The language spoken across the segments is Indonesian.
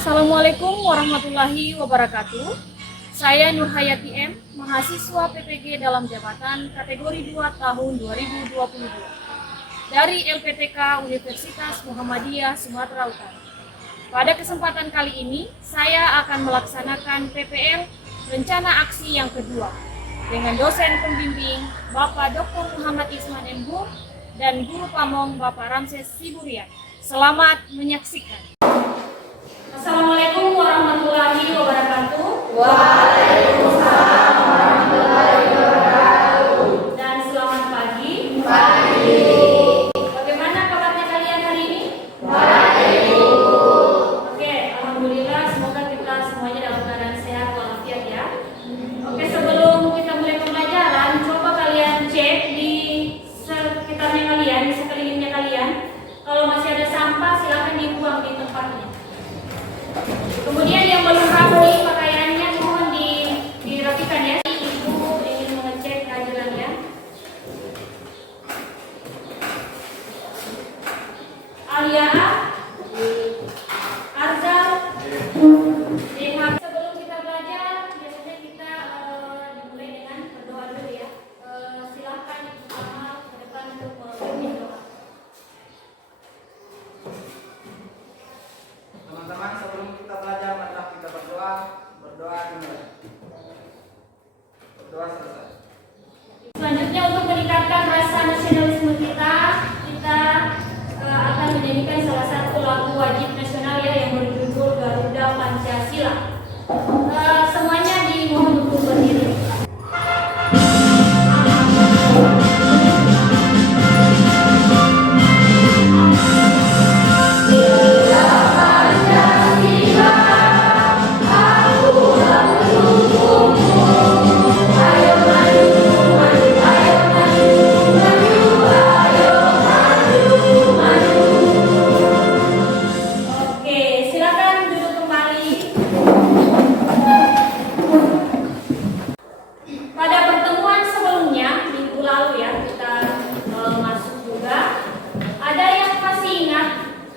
Assalamualaikum warahmatullahi wabarakatuh. Saya Nurhayati M, mahasiswa PPG dalam jabatan kategori 2 tahun 2022 dari LPTK Universitas Muhammadiyah Sumatera Utara. Pada kesempatan kali ini, saya akan melaksanakan PPL Rencana Aksi yang kedua dengan dosen pembimbing Bapak Dr. Muhammad Isman MHum dan Guru Pamong Bapak Ramses Siburian. Selamat menyaksikan. Assalamualaikum warahmatullahi wabarakatuh. Waalaikumsalam warahmatullahi wabarakatuh. Dan selamat pagi. Pagi. Bagaimana kabarnya kalian hari ini? Baik. Oke, alhamdulillah, semoga kita semuanya dalam keadaan sehat walafiat ya. Oke, sebelum kita mulai pembelajaran, coba kalian cek di sekitarnya kalian, di sekelilingnya kalian. Kalau masih ada sampah, silakan dibuang di tempatnya. Kemudian yang belum rapi pakaiannya mohon dirapikan ya. Ibu ingin mengecek kehadirannya. Alia, Arzal, Deha. Sebelum kita belajar, biasanya kita dimulai dengan berdoa dulu ya. Silakan Ibu Amal ke depan untuk memimpin doa. Teman-teman, sebelum kita belajar, mari kita berdoa dimulai. Berdoa selesai. Selanjutnya untuk meningkatkan rasa nasionalisme kita akan menyanyikan salah satu lagu wajib nasional ya yang berjudul Garuda Pancasila. Semuanya dimohon untuk berdiri.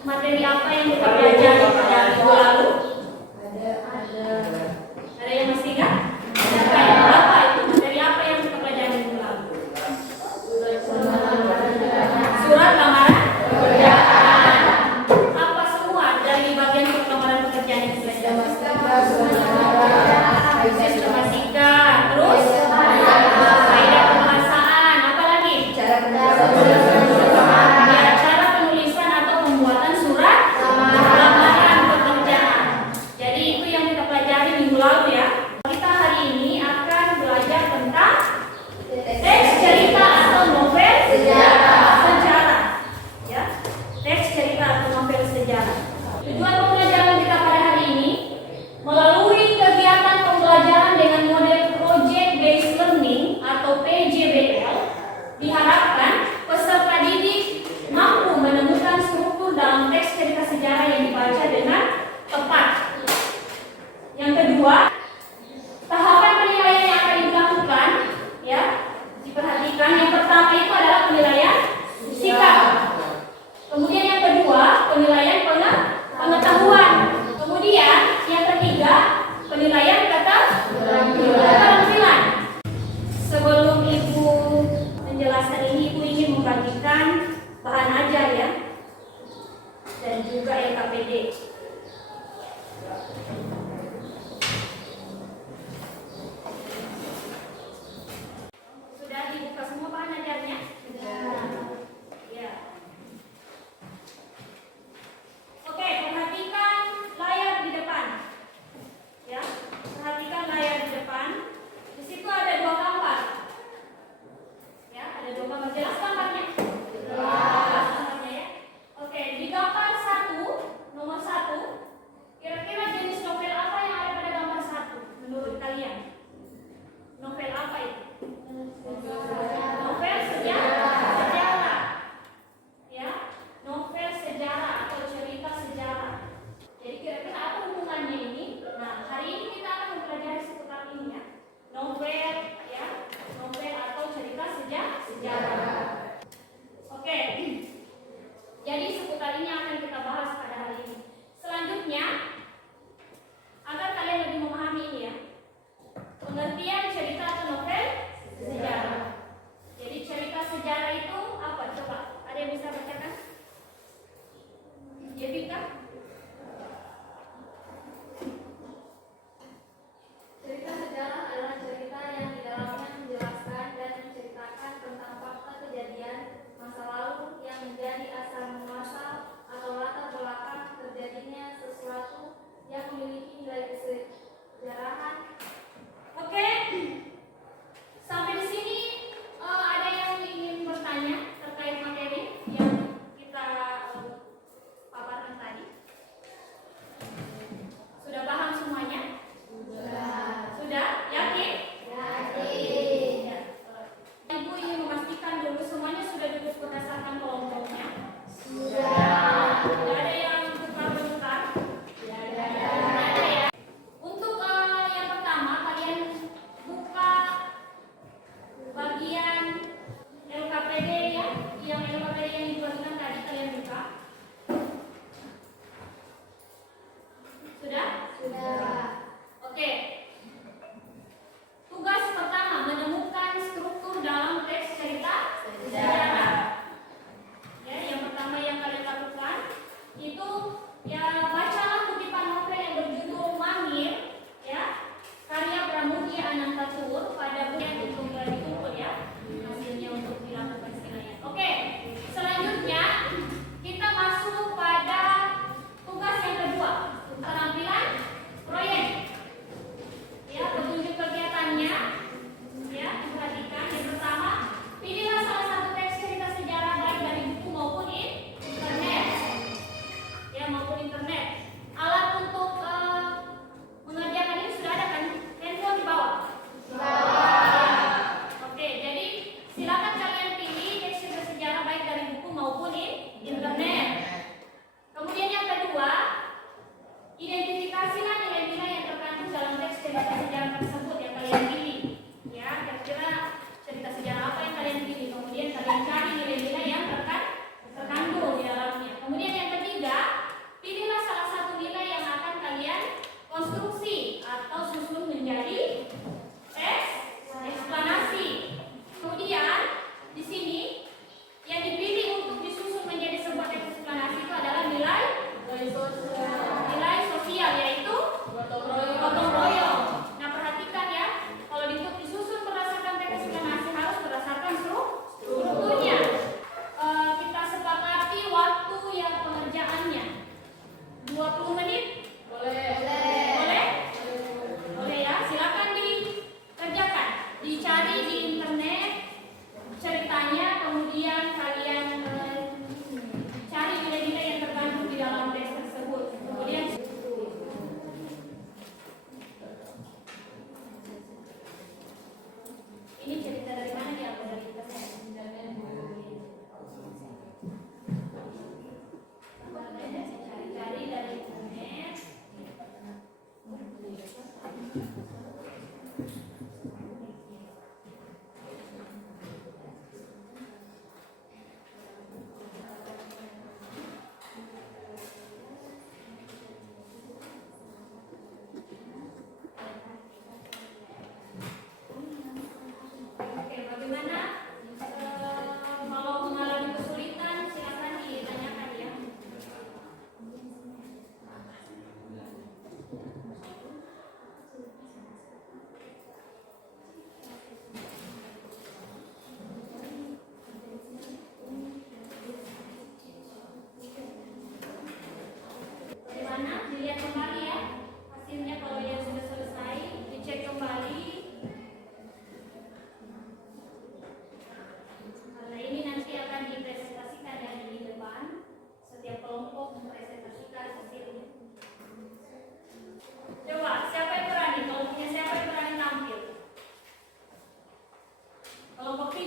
Materi apa yang kita pelajari pada minggu lalu? Ada yang masih ingat? Apa itu? Materi apa yang kita pelajari minggu lalu? Surat lamaran pekerjaan. Apa semua dari bagian surat lamaran pekerjaan yang dipelajari? Sistematika, terus kaidah pembahasan, apa lagi? Cara penulisan atau pembuatan surat lamaran pekerjaan. Jadi itu yang kita pelajari minggu lalu ya. Kita hari ini akan belajar tentang teks cerita atau novel sejarah. Ya, teks cerita atau novel sejarah. Tujuan pembelajaran kita pada hari ini melalui kegiatan pembelajaran dengan model Project Based Learning atau PJBL, diharapkan peserta didik mampu menemukan struktur dalam teks cerita sejarah yang dibaca dengan tepat. Yang kedua, tahapan penilaian yang akan dilakukan ya, diperhatikan. Yang pertama itu adalah penilaian sikap. Kemudian yang kedua, penilaian pengetahuan. Kemudian yang ketiga, penilaian keterampilan. Sebelum Ibu menjelaskan ini, Ibu ingin membagikan bahan ajar ya, dan juga LKPD. Sudah dibuka semua bahan ajarnya? Ya. Oke, perhatikan layar di depan. Ya, perhatikan layar di depan. Di situ ada dua gambar. Ya, ada dua gambar. Jelas gambarnya? Jelas gambarnya ya. Oke, di gambar nomor 1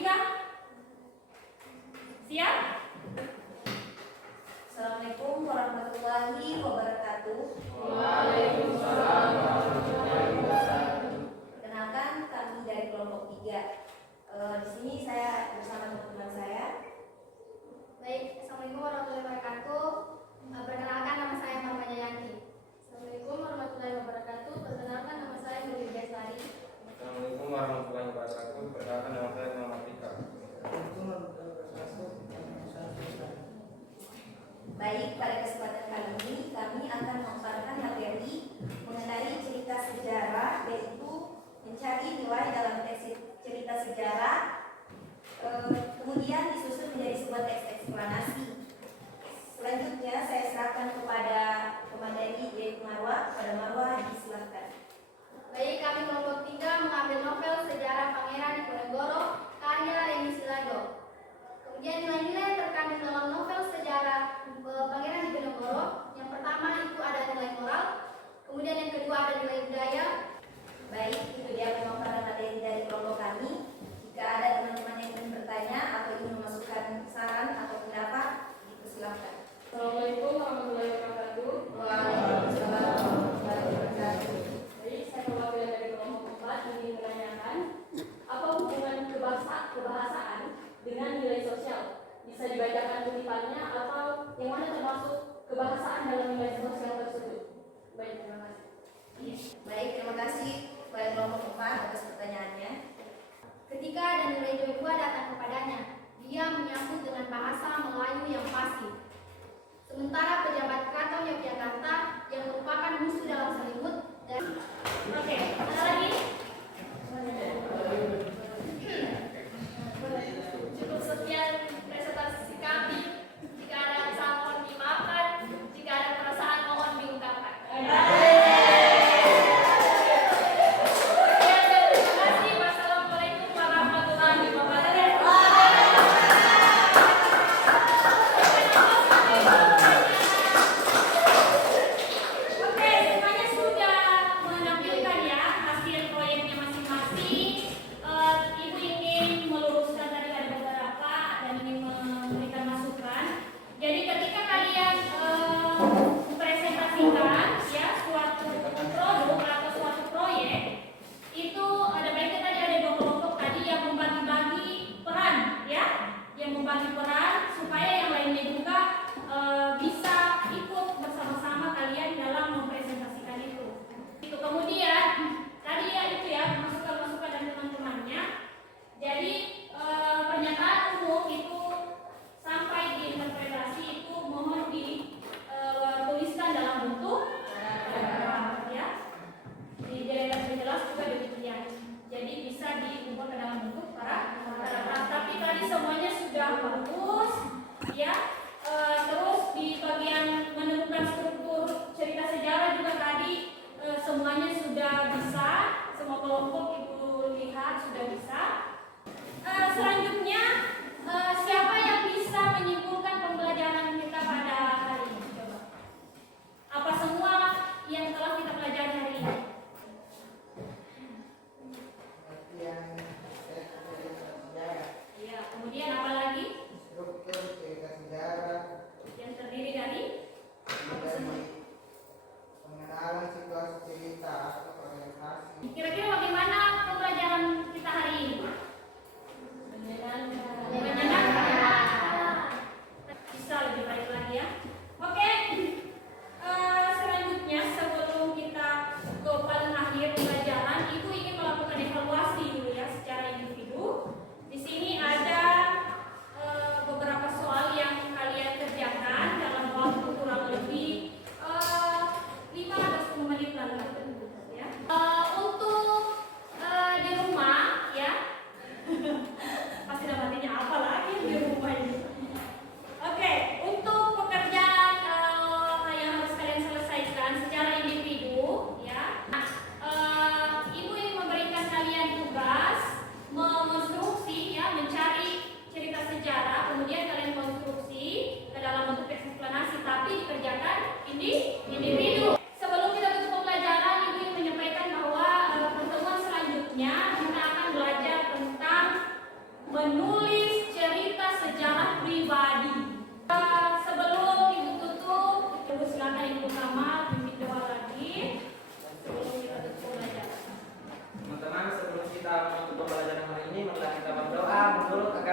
Tika? Siap? Assalamualaikum warahmatullahi wabarakatuh. Waalaikumsalam warahmatullahi wabarakatuh. Perkenalkan, kami dari kelompok 3. Di sini saya bersama teman-teman saya. Baik, Assalamualaikum warahmatullahi wabarakatuh. Perkenalkan, nama saya Marmanya Yanti. Assalamualaikum warahmatullahi wabarakatuh. Perkenalkan, nama saya Nurul Bestari. Assalamualaikum warahmatullahi wabarakatuh. Perkenalkan, nama saya Muhammad Tika. Baik, pada kesempatan kali ini kami akan memaparkan materi mengenai cerita sejarah, yaitu mencari nilai dalam teks cerita sejarah, kemudian disusun menjadi sebuah teks eksplanasi. Selanjutnya saya serahkan kepada pemateri yaitu Marwah. Pada Marwah, disilakan. Baik, kami kelompok 3 mengambil novel Sejarah Pangeran Diponegoro karya Reni Silado. Kemudian nilai-nilai terkandung dalam novel Sejarah Pangeran Diponegoro, yang pertama itu ada nilai moral, kemudian yang kedua ada nilai budaya. Baik, itu dia pemaparan materi dari kelompok kami. Jika ada teman-teman yang ingin bertanya atau ingin memasukkan saran atau pendapat, dipersilakan. Assalamualaikum warahmatullahi wabarakatuh. Waalaikumsalam warahmatullahi wabarakatuh. Jadi saya perwakilan dari kelompok 4 ingin menanyakan apa hubungan kebahasaan dengan nilai sosial? Bisa dibacakan kutipannya atau yang mana termasuk kebahasaan dalam nilai sosial tersebut? Baik, terima kasih. Baik, terima kasih kepada kelompok 4 atas pertanyaannya. Ketika ada nilai Joshua datang kepadanya, dia menyambut dengan bahasa Melayu yang fasih. Sementara pejabat keraton Yogyakarta yang merupakan musuh dalam selimut dan Oke, ada lagi? Cukup sekian presentasi kami. Jika ada kesalahan mohon dimaafkan, jika ada perasaan mohon diungkapkan. Sekian dan terima kasih. Wassalamualaikum warahmatullahi wabarakatuh. Oke, semuanya sudah menampilkan ya hasil proyeknya masing-masing. Ibu ingin meluruskan tadi ada beberapa dan ingin memberikan masukan. Jadi ketika kalian mempresentasikan ya suatu produk atau suatu proyek, itu ada baiknya tadi ada dua kelompok tadi yang membagi-bagi peran ya, yang membagi peran supaya yang lainnya juga bisa ikut bersama-sama kalian dalam mempresentasikan itu. Itu kemudian tadi ya itu ya masukan-masukan dari teman-temannya. Jadi pernyataan umum itu sampai diinterpretasi itu mohon dituliskan dalam bentuk paragraf ya. Jadi jelas juga demikian. Jadi bisa diubah ke dalam bentuk paragraf. Tapi tadi semuanya sudah bagus ya. Terus di bagian menemukan struktur cerita sejarah juga tadi semuanya sudah bisa, semua kelompok ibu lihat sudah bisa. Selanjutnya siapa yang bisa menyimpulkan pembelajaran kita pada hari ini? Coba. Apa semua yang telah kita pelajari hari ini? Iya. Kemudian apa lagi? Struktur cerita sejarah,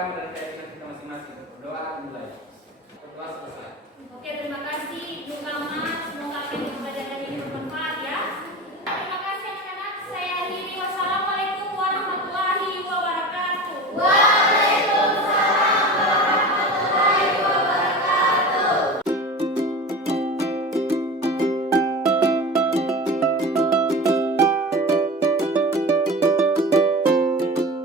agama dan keyakinan kita masing-masing. Berdoa dimulai.